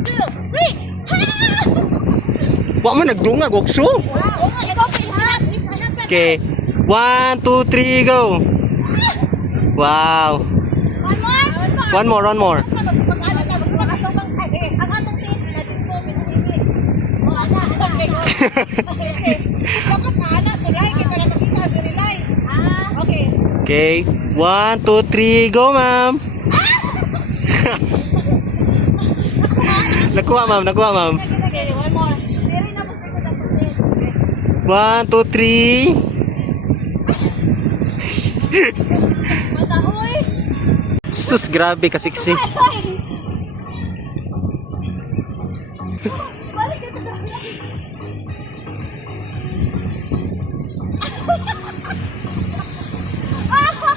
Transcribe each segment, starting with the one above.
two, three. Wa mo nagdungag okso. Wow. Ikaw pa isa. Okay. 1, 2, 3, go. Wow. One more. One more, one more. Ang atong pin na dito pinili. O ana. Okay. Bakit ana tulay kita na nakita diri lay. Okay. Okay. 1, 2, 3, go, ma'am. Nakuha, ma'am. Nakuha, ma'am. Okay, one more. Diri na po ko dapat. 1, 2, 3. Matahoy. Sus, grabe kasiksi. Balik dito sa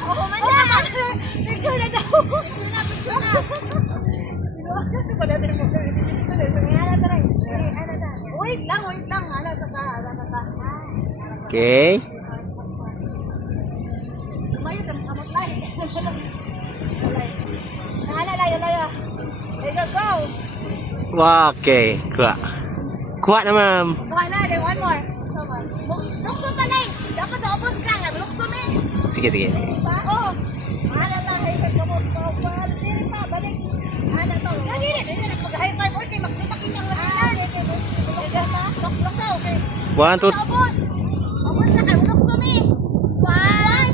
oh, man. Picture na daw. Picture na. Wait lang. Ano ta? Okay. Mayot ang kamot lay. Laya. Let's go. Okay. Kuha. Kuha na, ma'am. Kuha na, then one more. Lukso pa lay. Dapat sa opos ka nga. Lukso na eh. Sige, sige. Oo. Ano ta? Ay, kamot ko. Diri pa, balik. Ano to? Dili. Mag-high five. Okay, makita ang lahat. Lukso, okay. 1, 2, Opos na kayo. Lukso na eh. 1,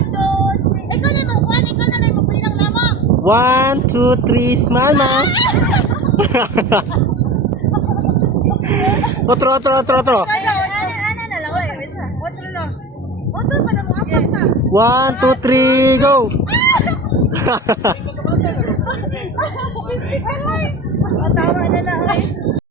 2, 3. Ikaw na mo. Ikaw na mo. Pilang lamo. 1, 2, 3, smile, ma'am. Otro. Ano na lang. Wait na. Otro pa na mo. Apat na. 1, 2, 3, go. Matawa na lang.